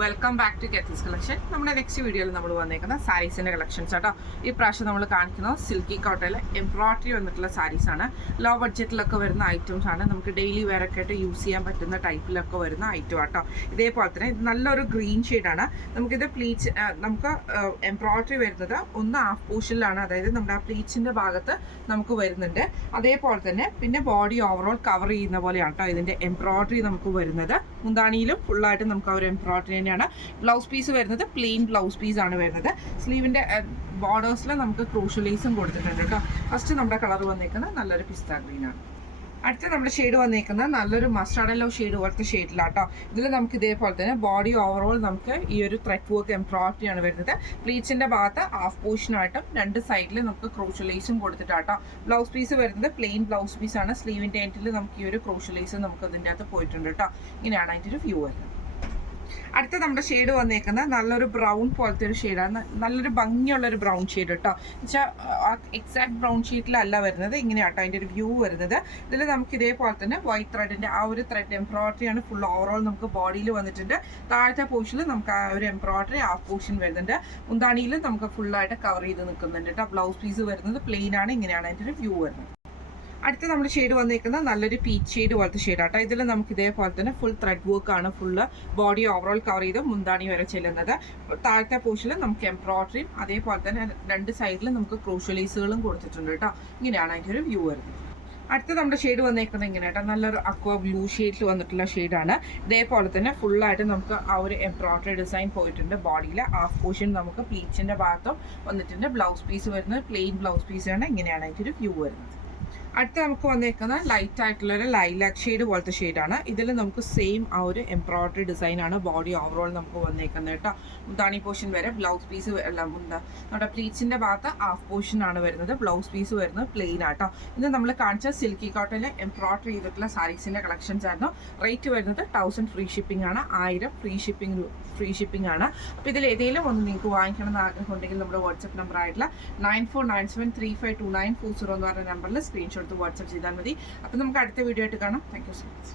Welcome back to Kethees collection. നമ്മുടെ next വീഡിയോയിൽ നമ്മൾ വന്നേക്കുന്ന സാരീസിൻ്റെ കളക്ഷൻസ് കേട്ടോ. ഈ പ്രാവശ്യം നമ്മൾ കാണിക്കുന്നത് സിൽക്കി കോട്ടയിൽ എംബ്രോയിഡറി വന്നിട്ടുള്ള സാരീസാണ്. ലോ ബഡ്ജറ്റിലൊക്കെ വരുന്ന ഐറ്റംസ് ആണ്. നമുക്ക് ഡെയിലി വെയറൊക്കെ ആയിട്ട് യൂസ് ചെയ്യാൻ പറ്റുന്ന ടൈപ്പിലൊക്കെ വരുന്ന ഐറ്റം കേട്ടോ. ഇതേപോലെ തന്നെ ഇത് നല്ലൊരു ഗ്രീൻ ഷെയ്ഡാണ്. നമുക്കിത് പ്ലീച്ച് നമുക്ക് എംബ്രോയിഡറി വരുന്നത് ഒന്ന് ഹാഫ് പോർഷനിലാണ്, അതായത് നമ്മുടെ ആ പ്ലീച്ചിൻ്റെ ഭാഗത്ത് നമുക്ക് വരുന്നുണ്ട്. അതേപോലെ തന്നെ പിന്നെ ബോഡി ഓവറോൾ കവർ ചെയ്യുന്ന പോലെയാണ് കേട്ടോ ഇതിൻ്റെ എംബ്രോയിഡറി നമുക്ക് വരുന്നത്. മുന്താണിയിലും ഫുള്ളായിട്ട് നമുക്ക് ആ ഒരു എംബ്രോയിഡറി തന്നെയാണ്. ബ്ലൗസ് പീസ് വരുന്നത് പ്ലെയിൻ ബ്ലൗസ് പീസ് ആണ് വരുന്നത്. സ്ലീവിൻ്റെ ബോർഡേഴ്സിൽ നമുക്ക് ക്രൂഷ്യൽ ലേസും കൊടുത്തിട്ടുണ്ട് കേട്ടോ. ഫസ്റ്റ് നമ്മുടെ കളർ വന്നേക്കുന്നത് നല്ലൊരു പിസ്ത ഗ്രീനാണ്. അടുത്ത നമ്മുടെ ഷെയ്ഡ് വന്നേക്കുന്നത് നല്ലൊരു മസ്റ്റാർഡ് യെല്ലോ ഷെയ്ഡ് പോലത്തെ ഷെയ്ഡിലാട്ടോ. ഇതിൽ നമുക്ക് ഇതേപോലെ തന്നെ ബോഡി ഓവറോൾ നമുക്ക് ഈ ഒരു ത്രെഡ് വർക്ക് എംബ്രോയിഡറി ആണ് വരുന്നത്. പ്ലീറ്റ്സിൻ്റെ ഭാഗത്ത് ഹാഫ് പോർഷനായിട്ടും രണ്ട് സൈഡിൽ നമുക്ക് ക്രൂഷ്യൽ ലേസും കൊടുത്തിട്ടാട്ടോ. ബ്ലൗസ് പീസ് വരുന്നത് പ്ലെയിൻ ബ്ലൗസ് പീസാണ്. സ്ലീവിൻ്റെ എൻഡിൽ നമുക്ക് ഈ ഒരു ക്രൂഷ്യൽ ലേസ് നമുക്ക് ഇതിൻ്റെ അകത്ത് പോയിട്ടുണ്ട് കേട്ടോ. ഇങ്ങനെയാണ് അതിൻ്റെ ഒരു വ്യൂ വരുന്നത്. അടുത്ത നമ്മുടെ ഷെയ്ഡ് വന്നേക്കുന്നത് നല്ലൊരു ബ്രൗൺ പോലത്തെ ഒരു ഷെയ്ഡാണ്. നല്ലൊരു ഭംഗിയുള്ളൊരു ബ്രൗൺ ഷെയ്ഡ് കേട്ടോ. എന്നുവെച്ചാൽ എക്സാക്ട് ബ്രൗൺ ഷീറ്റിലല്ല വരുന്നത്, ഇങ്ങനെയാട്ടോ അതിൻ്റെ ഒരു വ്യൂ വരുന്നത്. ഇതിൽ നമുക്ക് ഇതേപോലെ തന്നെ വൈറ്റ് ത്രെഡിൻ്റെ ആ ഒരു ത്രെഡ് എംബ്രോയിഡറിയാണ് ഫുൾ ഓവറോൾ നമുക്ക് ബോഡിയിൽ വന്നിട്ടുണ്ട്. താഴത്തെ പോർഷനിൽ നമുക്ക് ആ ഒരു എംബ്രോയിഡറി ഹാഫ് പോർഷൻ വരുന്നുണ്ട്. മുന്താണിയിലും നമുക്ക് ഫുള്ളായിട്ട് കവർ ചെയ്ത് നിൽക്കുന്നുണ്ട് കേട്ടോ. ബ്ലൗസ് പീസ് വരുന്നത് പ്ലെയിൻ ആണ്. ഇങ്ങനെയാണ് അതിൻ്റെ ഒരു വ്യൂ വരുന്നത്. അടുത്ത നമ്മുടെ ഷെയ്ഡ് വന്നിരിക്കുന്നത് നല്ലൊരു പീച്ച് ഷെയ്ഡ് പോലത്തെ ഷെയ്ഡാട്ടോ. ഇതിൽ നമുക്ക് ഇതേപോലെ തന്നെ ഫുൾ ത്രെഡ് വർക്ക് ആണ് ഫുള്ള് ബോഡി ഓവറോൾ കവർ ചെയ്ത് മുന്താണി വരെ ചെല്ലുന്നത്. താഴത്തെ പോർഷനിൽ നമുക്ക് എംബ്രോയിഡറിയും അതേപോലെ തന്നെ രണ്ട് സൈഡിൽ നമുക്ക് ക്രൂഷ്യലൈസുകളും കൊടുത്തിട്ടുണ്ട് കേട്ടോ. ഇങ്ങനെയാണ് അതിൻ്റെ ഒരു വ്യൂ വരുന്നത്. അടുത്ത നമ്മുടെ ഷെയ്ഡ് വന്നേക്കുന്നത് ഇങ്ങനെ കേട്ടോ. നല്ലൊരു അക്വ ബ്ലൂ ഷെയ്ഡിൽ വന്നിട്ടുള്ള ഷെയ്ഡാണ്. ഇതേപോലെ തന്നെ ഫുള്ളായിട്ട് നമുക്ക് ആ ഒരു എംബ്രോയിഡറി ഡിസൈൻ പോയിട്ടുണ്ട്. ബോഡിയിൽ ഹാഫ് പോർഷൻ നമുക്ക് പ്ലീറ്റ്സിൻ്റെ ഭാഗത്തും വന്നിട്ടുണ്ട്. ബ്ലൗസ് പീസ് വരുന്നത് പ്ലെയിൻ ബ്ലൗസ് പീസാണ്. ഇങ്ങനെയാണ് അതിൻ്റെ ഒരു വ്യൂ വരുന്നത്. അടുത്ത നമുക്ക് വന്നേക്കുന്ന ലൈറ്റ് ആയിട്ടുള്ളൊരു ലൈലാക്ക് ഷെയ്ഡ് പോലത്തെ ഷെയ്ഡാണ്. ഇതിൽ നമുക്ക് സെയിം ആ ഒരു എംബ്രോയിഡറി ഡിസൈനാണ് ബോഡി ഓവറോൾ നമുക്ക് വന്നേക്കുന്നത് കേട്ടോ. മുന്താണി പോർഷൻ വരെ ബ്ലൗസ് പീസ് നമ്മുടെ പ്ലീറ്റ്സിൻ്റെ ഭാഗത്ത് ഹാഫ് പോർഷൻ ആണ് വരുന്നത്. ബ്ലൗസ് പീസ് വരുന്നത് പ്ലെയിൻ ആട്ടോ. ഇത് നമ്മൾ കാണിച്ച സിൽക്കി കോട്ടണിൽ എംബ്രോയിഡറി ചെയ്തിട്ടുള്ള സാരീസിൻ്റെ കളക്ഷൻസ് ആയിരുന്നു. റേറ്റ് വരുന്നത് 1000 ഫ്രീ ഷിപ്പിംഗ് ആണ്. 1000 ഫ്രീ ഷിപ്പിംഗ് ആണ്. അപ്പോൾ ഇതിൽ ഏതെങ്കിലും ഒന്ന് നിങ്ങൾക്ക് വാങ്ങിക്കണം എന്ന് ആഗ്രഹം ഉണ്ടെങ്കിൽ നമ്മുടെ വാട്സപ്പ് നമ്പർ ആയിട്ടുള്ള 9497352940 എന്ന് പറഞ്ഞ നമ്പറിൽ സ്ക്രീൻഷോട്ട് വാട്സപ്പ് ചെയ്താൽ മതി. അപ്പോൾ നമുക്ക് അടുത്ത വീഡിയോ ആയിട്ട് കാണാം. Thank you so much.